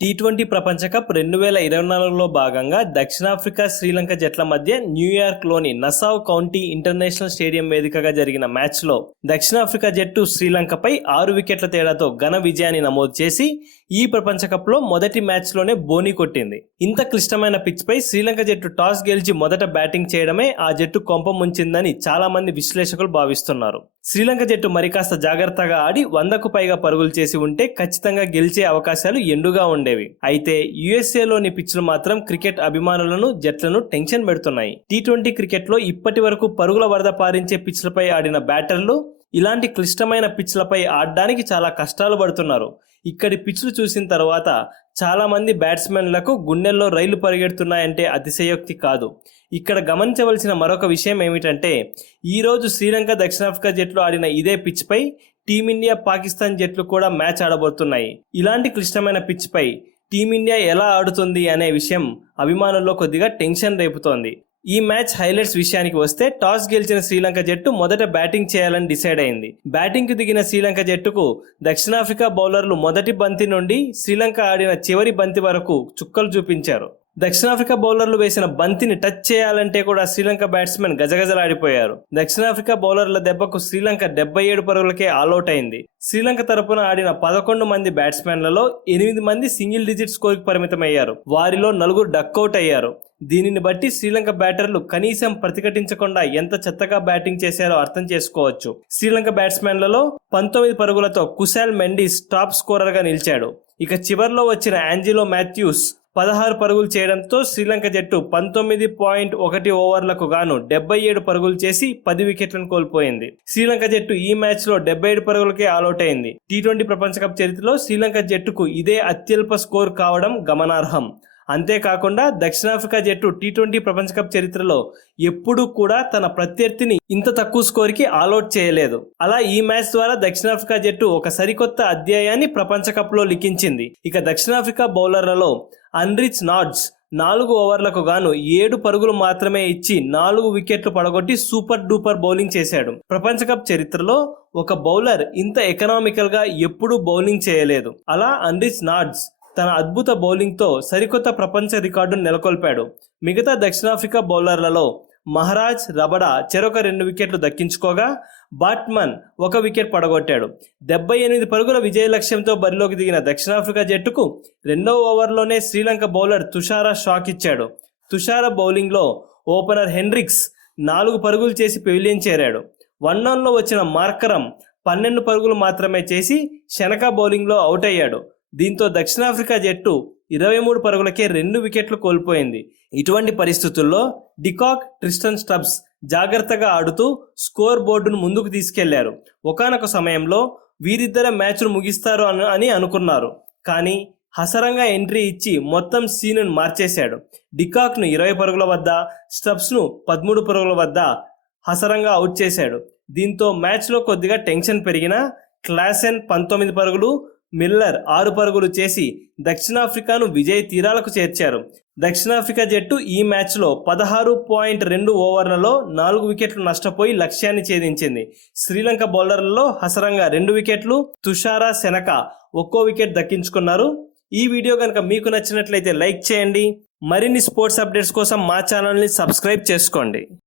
T20 ప్రపంచ cup 2024లో భాగంగా దక్షిణాఫ్రికా, శ్రీలంక జట్ల మధ్య న్యూయార్క్లోని నసావ్ కౌంటీ ఇంటర్నేషనల్ స్టేడియం వేదికగా జరిగిన మ్యాచ్లో దక్షిణాఫ్రికా జట్టు శ్రీలంకపై 6 వికెట్ల తేడాతో ఘన విజయాన్ని నమోదు చేసి ఈ ప్రపంచ కప్లో మొదటి మ్యాచ్లోనే బోనీ కొట్టింది. ఇంత క్లిష్టమైన పిచ్పై శ్రీలంక జట్టు టాస్ గెలిచి మొదట బ్యాటింగ్ చేయడమే ఆ జట్టు కొంప ముంచిందని చాలా మంది విశ్లేషకులు భావిస్తున్నారు. శ్రీలంక జట్టు మరికాస్త జాగ్రత్తగా ఆడి 100కు పైగా పరుగులు చేసి ఉంటే ఖచ్చితంగా గెలిచే అవకాశాలు ఎండుగా ఉండేవి. అయితే యుఎస్ఏలోని పిచ్లు మాత్రం క్రికెట్ అభిమానులను, జట్లను టెన్షన్ పెడుతున్నాయి. టీ20 క్రికెట్లో ఇప్పటి వరకు పరుగుల వరద పారించే పిచ్లపై ఆడిన బ్యాటర్లు ఇలాంటి క్లిష్టమైన పిచ్లపై ఆడడానికి చాలా కష్టాలు పడుతున్నారు. ఇక్కడి పిచ్లు చూసిన తర్వాత చాలా మంది బ్యాట్స్మెన్లకు గుండెల్లో రైళ్లు పరిగెడుతున్నాయంటే అతిశయోక్తి కాదు. ఇక్కడ గమనించవలసిన మరొక విషయం ఏమిటంటే, ఈరోజు శ్రీలంక, దక్షిణాఫ్రికా జట్లు ఆడిన ఇదే పిచ్పై టీమిండియా, పాకిస్తాన్ జట్లు కూడా మ్యాచ్ ఆడబోతున్నాయి. ఇలాంటి క్లిష్టమైన పిచ్పై టీమిండియా ఎలా ఆడుతుంది అనే విషయం అభిమానుల్లో కొద్దిగా టెన్షన్ రేపుతోంది. ఈ మ్యాచ్ హైలైట్స్ విషయానికి వస్తే, టాస్ గెలిచిన శ్రీలంక జట్టు మొదట బ్యాటింగ్ చేయాలని డిసైడ్ అయింది. బ్యాటింగ్కు దిగిన శ్రీలంక జట్టుకు దక్షిణాఫ్రికా బౌలర్లు మొదటి బంతి నుండి శ్రీలంక ఆడిన చివరి బంతి వరకు చుక్కలు చూపించారు. దక్షిణాఫ్రికా బౌలర్లు వేసిన బంతిని టచ్ చేయాలంటే కూడా శ్రీలంక బ్యాట్స్మెన్ గజగజలాడిపోయారు. దక్షిణాఫ్రికా బౌలర్ల దెబ్బకు శ్రీలంక 77 పరుగులకే ఆల్అౌట్ అయింది. శ్రీలంక తరపున ఆడిన 11 మంది బ్యాట్స్మెన్లలో 8 మంది సింగిల్ డిజిట్ స్కోర్కి పరిమితమయ్యారు. వారిలో 4 డక్అవుట్ అయ్యారు. దీనిని బట్టి శ్రీలంక బ్యాటర్లు కనీసం ప్రతిఘటించకుండా ఎంత చెత్తగా బ్యాటింగ్ చేశారో అర్థం చేసుకోవచ్చు. శ్రీలంక బ్యాట్స్మెన్లలో 19 పరుగులతో కుశాల్ మెండిస్ టాప్ స్కోరర్గా నిలిచాడు. ఇక చివర్లో వచ్చిన ఆంజిలో మాథ్యూస్ 16 పరుగులు చేయడంతో శ్రీలంక జట్టు 19.1 ఓవర్లకు గాను 77 పరుగులు చేసి 10 వికెట్లను కోల్పోయింది. శ్రీలంక జట్టు ఈ మ్యాచ్లో 77 పరుగులకే ఆల్అౌట్ అయింది. టీ20 ప్రపంచ కప్ చరిత్రలో శ్రీలంక జట్టుకు ఇదే అత్యల్ప స్కోర్ కావడం గమనార్హం. అంతేకాకుండా దక్షిణాఫ్రికా జట్టు టీ20 ప్రపంచ కప్ చరిత్రలో ఎప్పుడూ కూడా తన ప్రత్యర్థిని ఇంత తక్కువ స్కోర్కి ఆల్అౌట్ చేయలేదు. అలా ఈ మ్యాచ్ ద్వారా దక్షిణాఫ్రికా జట్టు ఒక సరికొత్త అధ్యాయాన్ని ప్రపంచ కప్లో లిఖించింది. ఇక దక్షిణాఫ్రికా బౌలర్లలో అన్రిచ్ నాడ్జ్ 4 ఓవర్లకు గాను 7 పరుగులు మాత్రమే ఇచ్చి 4 వికెట్లు పడగొట్టి సూపర్ డూపర్ బౌలింగ్ చేశాడు. ప్రపంచ కప్ చరిత్రలో ఒక బౌలర్ ఇంత ఎకనామికల్ గా ఎప్పుడూ బౌలింగ్ చేయలేదు. అలా అన్రిచ్ నాడ్జ్ తన అద్భుత బౌలింగ్తో సరికొత్త ప్రపంచ రికార్డును నెలకొల్పాడు. మిగతా దక్షిణాఫ్రికా బౌలర్లలో మహరాజ్, రబడా చెరొక 2 వికెట్లు దక్కించుకోగా, బాట్మన్ 1 వికెట్ పడగొట్టాడు. 78 పరుగుల విజయ లక్ష్యంతో బరిలోకి దిగిన దక్షిణాఫ్రికా జట్టుకు 2వ ఓవర్లోనే శ్రీలంక బౌలర్ తుషార షాక్ ఇచ్చాడు. తుషార బౌలింగ్లో ఓపెనర్ హెన్రిక్స్ 4 పరుగులు చేసి పెవిలియన్ చేరాడు. 1-1లో వచ్చిన మార్కరం 12 పరుగులు మాత్రమే చేసి శనక బౌలింగ్లో అవుట్ అయ్యాడు. దీంతో దక్షిణాఫ్రికా జట్టు 23 పరుగులకే 2 వికెట్లు కోల్పోయింది. ఇటువంటి పరిస్థితుల్లో డికాక్, ట్రిస్టన్ స్టబ్స్ జాగ్రత్తగా ఆడుతూ స్కోర్ బోర్డును ముందుకు తీసుకెళ్లారు. ఒకానొక సమయంలో వీరిద్దరే మ్యాచ్ను ముగిస్తారు అని అనుకున్నారు. కానీ హసరంగా ఎంట్రీ ఇచ్చి మొత్తం సీనును మార్చేశాడు. డికాక్ను 20 పరుగుల వద్ద, స్టబ్స్ను 13 పరుగుల వద్ద హసరంగా అవుట్ చేశాడు. దీంతో మ్యాచ్లో కొద్దిగా టెన్షన్ పెరిగినా క్లాసెన్ 19 పరుగులు, మిల్లర్ 6 పరుగులు చేసి దక్షిణాఫ్రికాను విజయ తీరాలకు చేర్చారు. దక్షిణాఫ్రికా జట్టు ఈ మ్యాచ్లో 16.2 ఓవర్లలో 4 వికెట్లు నష్టపోయి లక్ష్యాన్ని ఛేదించింది. శ్రీలంక బౌలర్లలో హసరంగా 2 వికెట్లు, తుషార, శనక 1 వికెట్ దక్కించుకున్నారు. ఈ వీడియో కనుక మీకు నచ్చినట్లయితే లైక్ చేయండి. మరిన్ని స్పోర్ట్స్ అప్డేట్స్ కోసం మా ఛానల్ని సబ్స్క్రైబ్ చేసుకోండి.